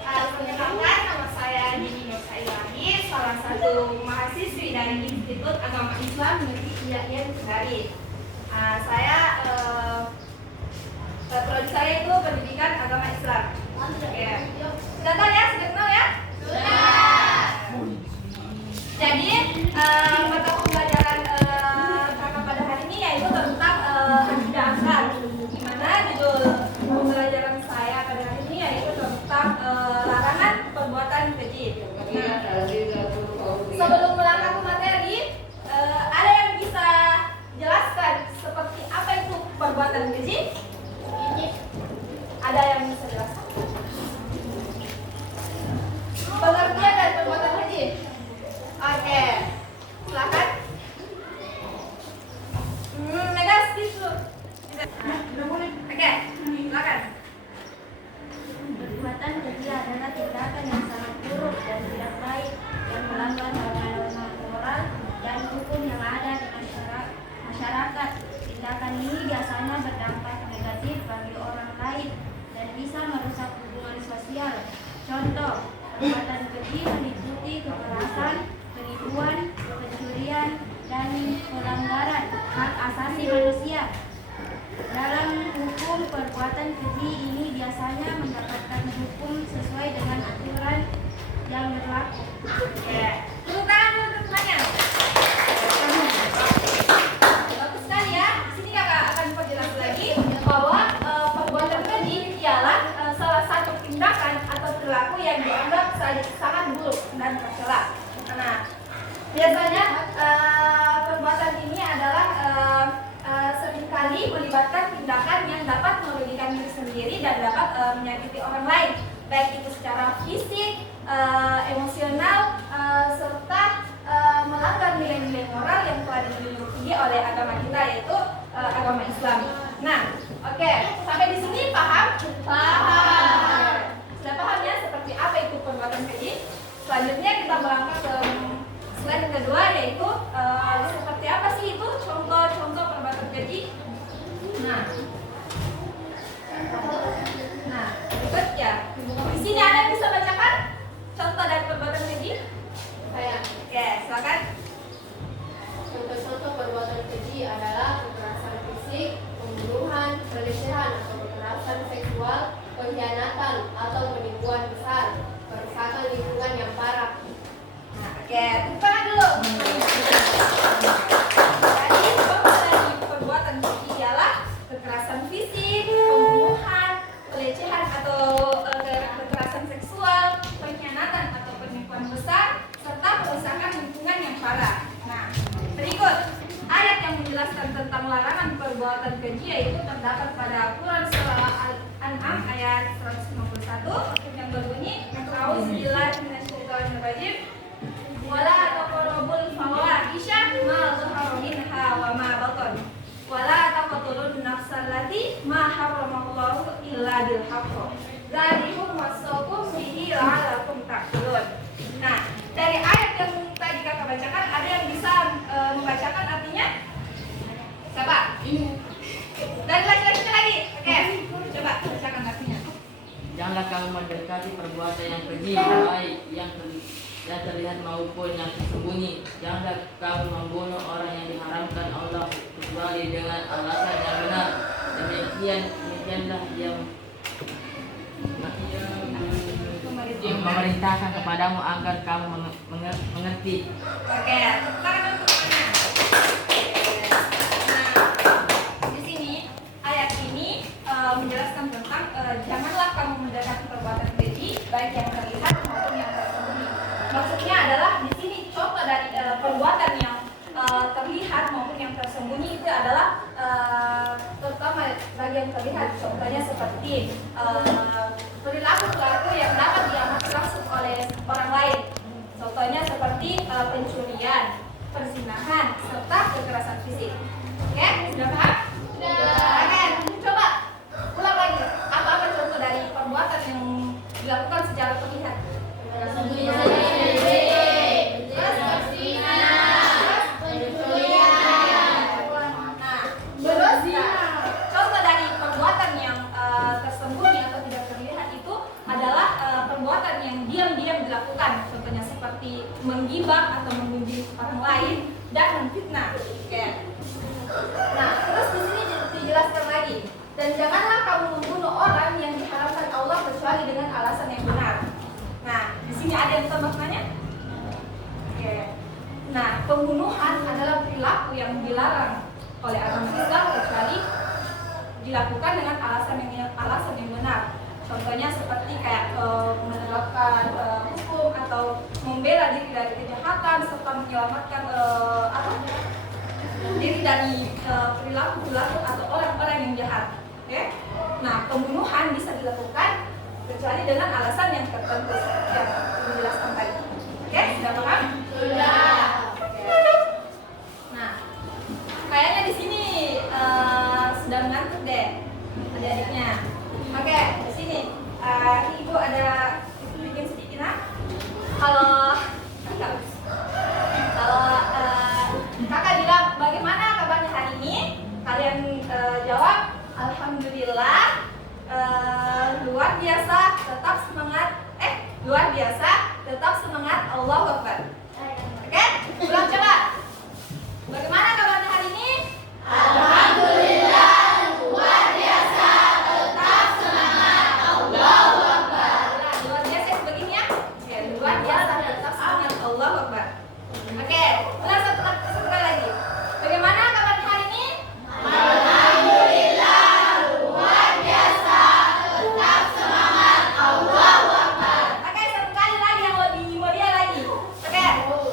Perkenalkan, nama saya Dini Nursailani, salah satu mahasiswi dari Institut Agama Islam Negeri IAIN Kendari. Saya prodi saya itu pendidikan agama Islam. Sudah tahu ya? Sudah kenal ya? Sudah. Jadi mata pembelajaran kakak pada hari ini yaitu tentang akidah akal. Di mana judul pembelajaran saya pada hari ini yaitu tentang larangan perbuatan keji. Nah, sebelum melangkah ke materi, ada yang bisa jelaskan seperti apa itu perbuatan keji? Ada yang bisa jelaskan? Pengertian dari perbuatan keji. Oke, silakan. Negatif dulu. Oke, silakan. Perbuatan keji adalah tindakan yang sangat buruk dan tidak baik yang melanggar norma-norma moral dan hukum yang ada di masyarakat. Tindakan ini biasanya berdampak negatif bagi orang lain dan bisa merusak hubungan sosial. Contoh, perbuatan keji meliputi kekerasan, penipuan, pencurian, dan pelanggaran hak asasi manusia. Dalam hukum, perbuatan keji ini biasanya mendapatkan hukum sesuai dengan aturan yang berlaku. Tepuk tangan untuk temannya. Bagus sekali ya. Di sini kakak akan perjelas lagi bahwa perbuatan keji ialah salah satu tindakan atau perilaku yang dianggap sangat buruk dan tercela. Nah, biasanya perbuatan ini adalah seringkali melibatkan tindakan yang dapat merugikan diri sendiri dan dapat menyakiti orang lain, baik itu secara fisik, emosional, serta melanggar nilai-nilai moral yang telah dimiliki oleh agama kita, yaitu agama Islam. Nah, oke, sampai di sini paham? Paham. Sudah paham ya seperti apa itu perbuatan keji? Selanjutnya kita melangkah ke slide kedua, yaitu seperti apa sih itu contoh-contoh perbuatan keji. Nah, berikut ya. Di sini ada yang bisa bacakan contoh dari perbuatan keji? Saya. Oke, silakan. Contoh-contoh perbuatan keji adalah kekerasan fisik, pembunuhan, pelecehan atau kekerasan seksual, pengkhianatan atau penipuan besar, kerusakan lingkungan yang parah. Nah, oke, tepuk dulu. Jadi, contoh dari perbuatan keji ialah kekerasan fisik, pembunuhan, pelecehan atau kekerasan seksual, pengkhianatan atau penipuan besar, serta kerusakan lingkungan yang parah. Nah, berikut ayat yang menjelaskan tentang larangan perbuatan keji yaitu terdapat pada Al-Quran surah Al-An'am ayat 151 yang berbunyi, "A'udzubillahi minasyaitonirrajim. Wala taqrabul fawahisha ma dhahara minha wa ma batan. Wala taqtulun nafsal lati ma haramallahu illa bil haqq. Dzalikum wasaqum bihi la'allakum ta'qilun." Nah, dari ayat yang tadi kakak bacakan, ada yang bisa membacakan artinya? Siapa? Dan lagi-lagi lagi. Oke, coba bacakan artinya. Janganlah kamu mendekati perbuatan yang keji, baik yang terlihat maupun yang tersembunyi. Janganlah kamu membunuh orang yang diharamkan Allah kecuali dengan alasan yang benar. Demikianlah yang memerintahkan kepadamu agar kamu mengerti. Oke, tangan untuk temannya. Nah, di sini ayat ini menjelaskan tentang janganlah kamu mendekati perbuatan keji, baik yang terlihat maupun yang tersembunyi. Maksudnya adalah di sini contoh dari perbuatan yang terlihat maupun yang tersembunyi itu adalah terutama bagi yang terlihat. Contohnya seperti perilaku yang dapat diamati langsung oleh orang lain. Contohnya seperti pencurian, perzinahan, serta kekerasan fisik. Oke, sudah paham? Sudah. Oke, coba ulang lagi. Apa contoh dari perbuatan yang dilakukan secara terlihat? Contoh dari perbuatan yang tersembunyi atau tidak terlihat itu adalah perbuatan alasan yang benar. Nah, di sini ada yang tahu maknanya? Oke. Nah, pembunuhan adalah perilaku yang dilarang oleh agama Islam kecuali dilakukan dengan alasan yang benar. Contohnya seperti kayak menerapkan hukum atau membela diri dari kejahatan serta menyelamatkan diri dari perilaku atau orang-orang yang jahat. Oke? Nah, pembunuhan bisa dilakukan kecuali dengan alasan yang tertentu yang dijelaskan tadi. Oke, sudah paham? Sudah. Nah, kayaknya di sini sudah mengantuk deh adik-adiknya. Oke, di sini ibu ada bikin sedikit Kalau kakak bilang bagaimana kabarnya hari ini, kalian jawab alhamdulillah, luar biasa, tetap semangat. Luar biasa, tetap semangat, Allahu Akbar. Oke, ulang coba. Bagaimana kabarnya hari ini? Alhamdulillah, luar biasa, tetap semangat, Allahu Akbar. Luar biasa begini ya? Oke, luar biasa, tetap semangat, Allahu Akbar. Oke, ulang satu kali lagi. Bagaimana kabarnya hari ini? Alhamdulillah, luar biasa, tetap semangat, Allahu Akbar. Oke, satu kali lagi yang lebih mulia lagi. Oke,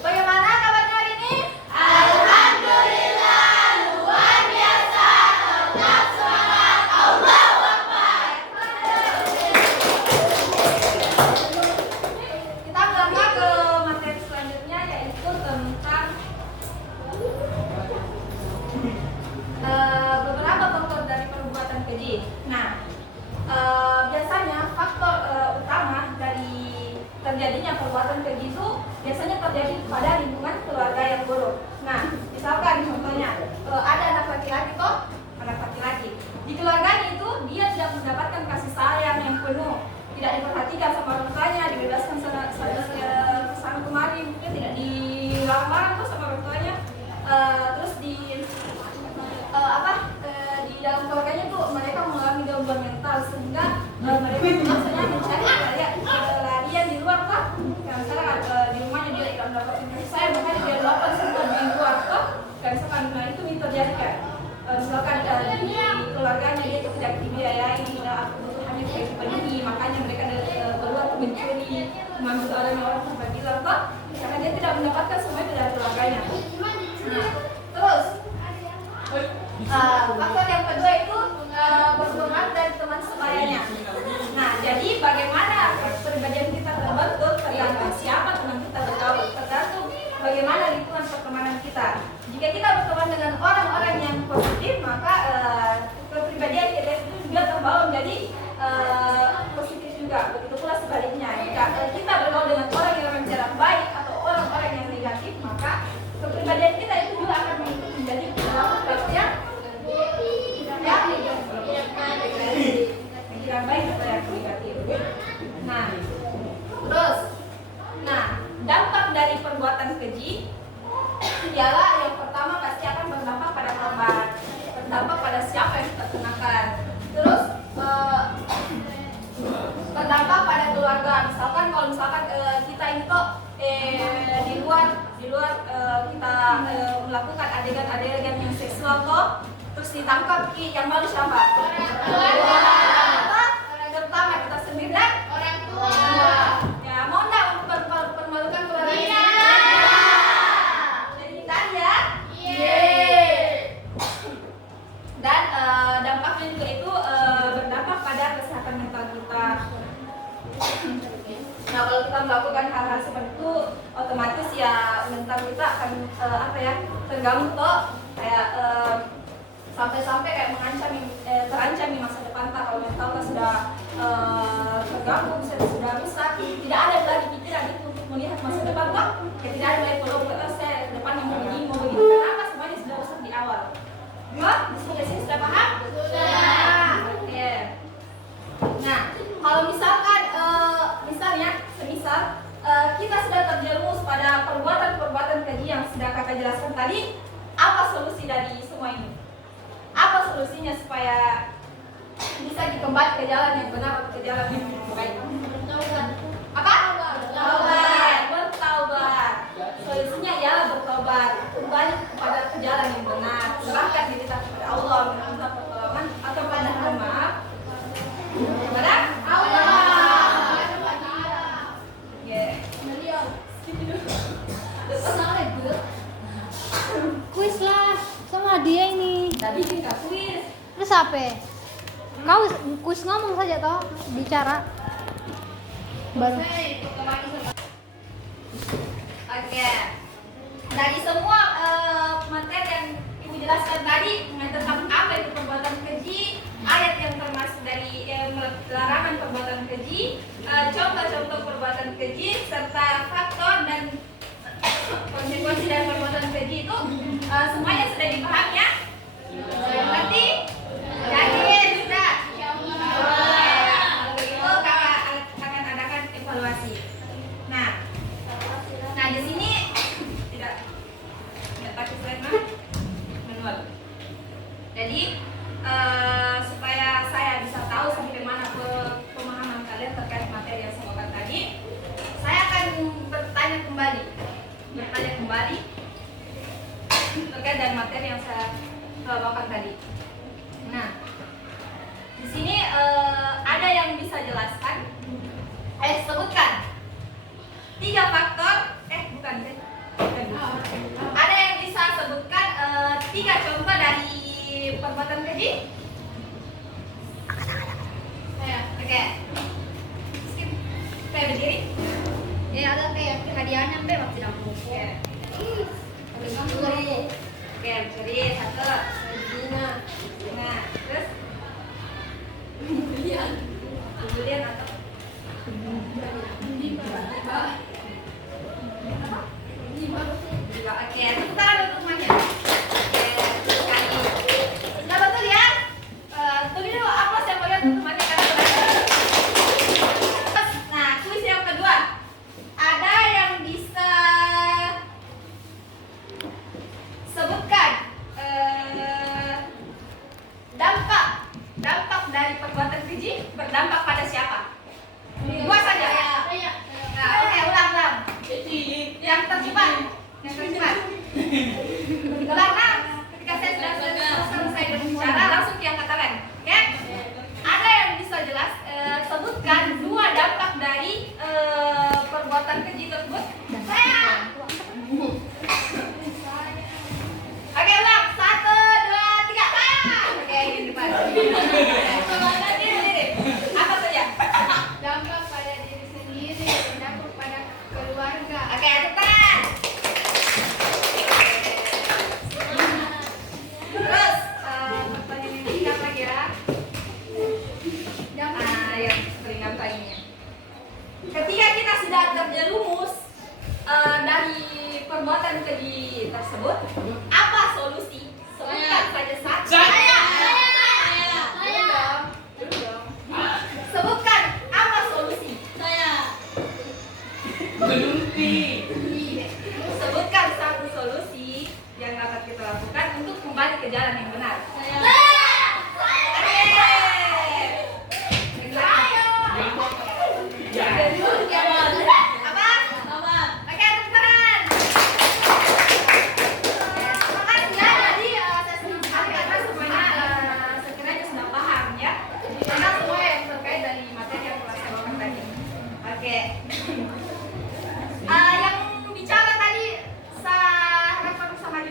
bagaimana kabarnya hari ini? Alhamdulillah, luar biasa, tetap semangat, Allahu Akbar. Kita melangkah ke materi selanjutnya, yaitu tentang beberapa faktor dari perbuatan keji. Nah, biasanya faktor utama dari terjadinya perbuatan keji itu biasanya terjadi pada lingkungan keluarga yang buruk. Nah, misalkan contohnya ada anak laki-laki anak laki-laki di keluarganya itu dia tidak mendapatkan kasih sayang yang penuh, tidak diperhatikan sama orang tuanya, dibebaskan sana kemari, mungkin tidak dilarang-larang tuh sama orang tuanya, terus di dalam keluarganya tuh mereka mengalami gangguan mental sehingga mereka biasanya mencari pelarian di luar kok. Kayak misalnya di rumahnya dia tidak mendapatkan kasih sayang, makanya dia lakukan semua di luar kok. Kayak misalkan itu terjadi kan. Misalkan di keluarganya dia tidak dibiayai, kebutuhannya tidak dipenuhi, makanya mereka keluar mencuri, mengambil orang tanpa bilang kok, karena dia tidak mendapatkan semuanya dari keluarganya. Nah, terus faktor yang kedua itu berpengaruh dari teman sebayanya. Nah, jadi bagaimana kepribadian kita terbentuk tergantung siapa teman kita bergaul, tergantung bagaimana lingkungan pertemanan kita. Jika kita berteman dengan orang-orang yang positif, maka kepribadian kita itu juga terbawa menjadi positif juga. Begitu pula sebaliknya. Jika kita bergaul dengan orang yang berjalan baik atau orang-orang yang negatif, maka kepribadian kita itu juga akan menjadi perilaku yang pikiran baik atau yang negatif. Nah, terus, dampak dari perbuatan keji ialah yang pertama pasti akan berdampak pada korban, berdampak pada siapa yang kita kenakan. Terus berdampak pada keluarga. Misalkan kalau kita ini kok di luar kita melakukan adegan-adegan yang seksual kok, terus ditangkap yang malu siapa? Orang pertama kita sendiri dan Orang tua. ya mau nggak mempermalukan keluarga kita? Jadi kita ya. Dan dampaknya juga itu berdampak pada kesehatan mental kita. Nah, kalau kita melakukan hal-hal seperti itu, otomatis ya mental kita akan terganggu toh, kayak sampai-sampai kayak terancam di masa depan. Kalau mental kita sudah terganggu, sudah rusak, tidak ada lagi pikiran itu untuk melihat masa depan toh, kayak tidak ada lagi kalau saya ke depan yang mau begini, kenapa semuanya sudah rusak di awal. Di sini sudah paham? Sudah. Oke. Nah, kalau misalkan semisal kita sudah terjerumus pada perbuatan keji yang sudah kakak jelaskan tadi, apa solusi dari semua ini? Apa solusinya supaya bisa dikembali ke jalan yang benar atau ke jalan yang baik? apa? Kau kus ngomong saja toh, bicara. Baru. Oke. Dari semua materi yang Ibu jelaskan tadi tentang apa itu perbuatan keji, ayat yang termasuk dari larangan perbuatan keji, contoh-contoh perbuatan keji, serta faktor dan konsekuensi dari perbuatan keji itu semuanya sudah dipahami ya? Berarti yakin sudah? Kalau begitu kakak akan adakan evaluasi. Nah di sini tidak pakai slide manual. Jadi supaya saya bisa tahu sampai mana pemahaman kalian terkait materi yang saya bawakan tadi, saya akan bertanya kembali terkait dengan materi yang saya bawakan tadi. Nah, di sini ada yang bisa jelaskan? Sebutkan 3 faktor. Bukan. Ada yang bisa sebutkan 3 contoh dari perbuatan keji? Oke. Skip. Kayak berdiri. Ada kayak hadiahnya Mbak waktu tidak mau. Oke. Oke, berdiri 1. Nah, terus kemudian atau oke, tepuk tangan untuk semuanya. Oke, sekali. Sudah betul ya? Tunggu dulu, aplaus yang melihat untuk semuanya karena benar. Nah, kuis yang kedua. Ada yang bisa sebutkan dampak dari perbuatan keji berdampak pada siapa? 2 saja. Nah, oke, ulang. Yang tercepat. Karena ketika saya sudah selesai berbicara langsung diangkat tangan. Oke? Ada yang bisa jelas sebutkan 2 dampak dari perbuatan keji tersebut? Saya. Oke, ulang. 1, 2, 3. Saya. Oke, ini depan. Apa saja? Dampak pada diri sendiri, dampak pada keluarga. Oke, tepuk tangan. Terus pertanyaan yang singkat lagi ya. Yang seringan lainnya. Ketika kita sudah terjerumus dari perbuatan keji tersebut, apa solusi? Sebutkan saja satu. Saya. Sebutkan apa solusi? Sebutkan satu solusi yang dapat kita lakukan untuk kembali ke jalan yang benar. Yang bicara tadi saya bisa maju.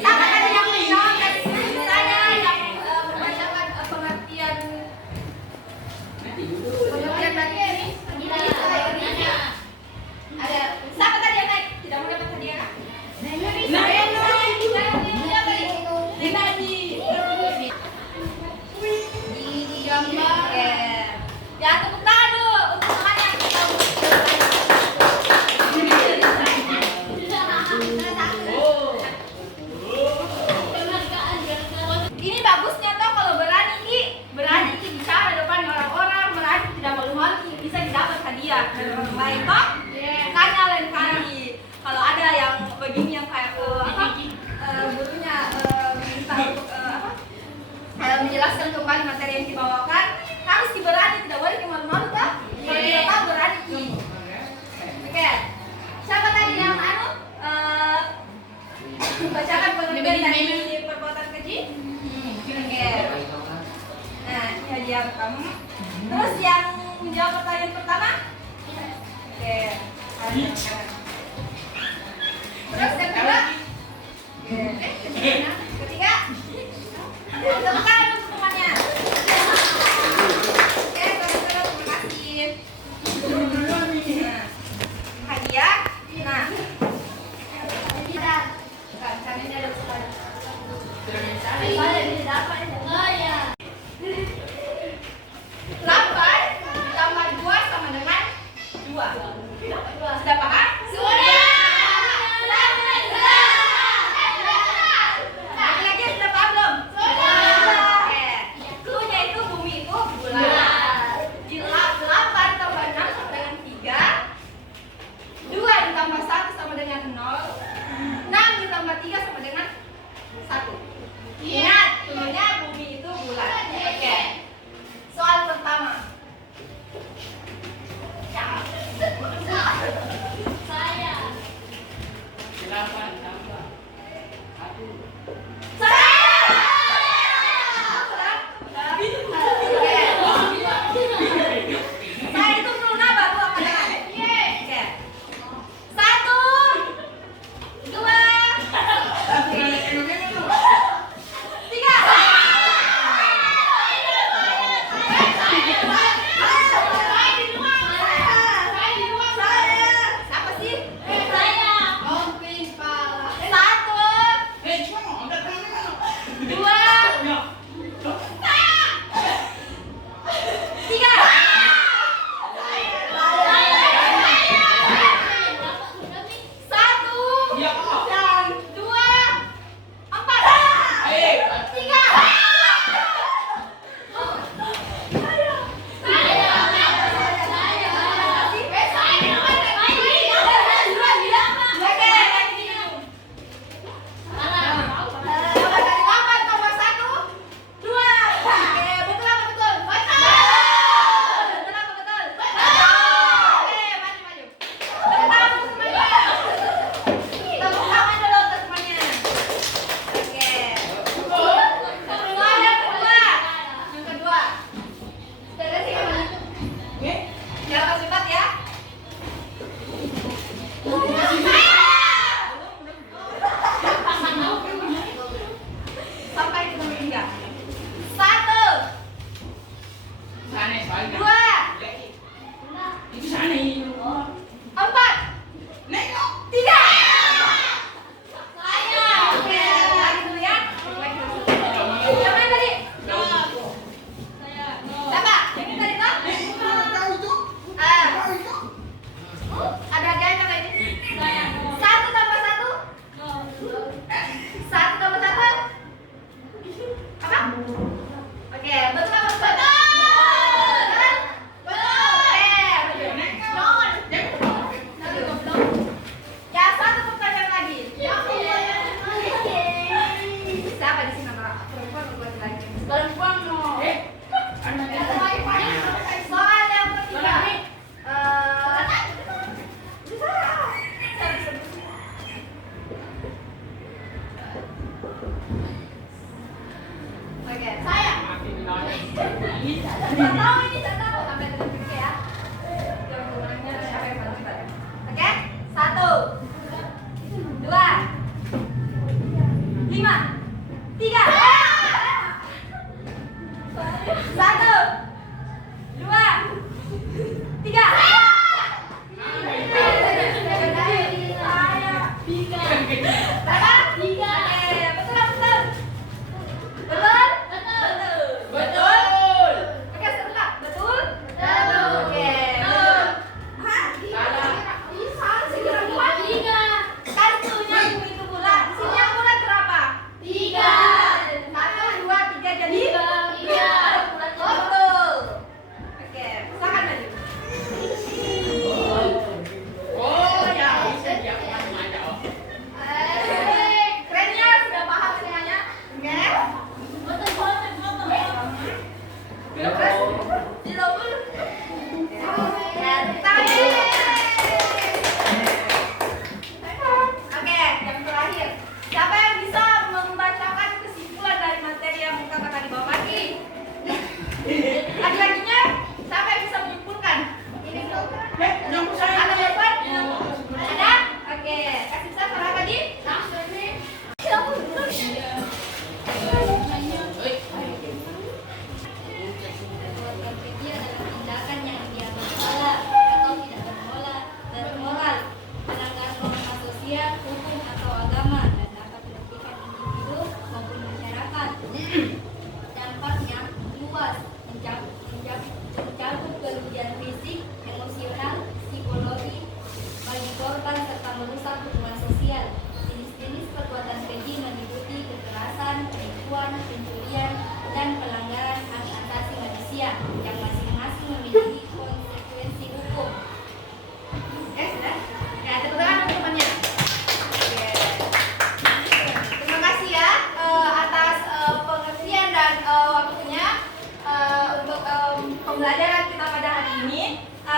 Sama tadi yang menjawab dari saya yang membacakan pengertian tadi ini. Ada siapa tadi yang naik? Tidak mau dapat hadiah? Ya, tepuk tangan dulu untuk teman yang ini bagusnya tuh kalau berani bicara depan orang-orang, berani tidak malu-malu, bisa didapat hadiah dari orang lain toh? Makanya lain kali kalau ada yang begini yang kayak gurunya minta untuk menjelaskan kembali materi yang dibawakan, harus berani, tidak boleh malu-malu toh? Kalau tidak tahu berani. Oke. Siapa tadi yang bacakan pengertian dari perbuatan keji? Oke. Nah, ini hadiah kamu. Terus yang menjawab pertanyaan pertama? Oke. Terus yang kedua? Ketiga? Hadiah. Nah, caranya ada sekali. Delapan ditambah 2 sama dengan 2. Sudah paham? Sudah. Laki-laki sudah paham belum? Sudah. Cluenya itu bumi itu bulat. 8 tambah 6 sama dengan 3. 2 ditambah 1 sama dengan 0. 6 ditambah 3 sama dengan 1. Ingat, cluenya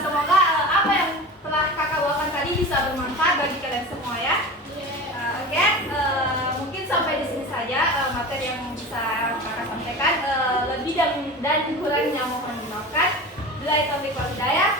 semoga apa yang telah kakak bawakan tadi bisa bermanfaat bagi kalian semua ya. Oke, mungkin sampai di sini saja materi yang bisa kakak sampaikan. Lebih dan kurangnya mohon dimaafkan. Bila itu wal hidayah.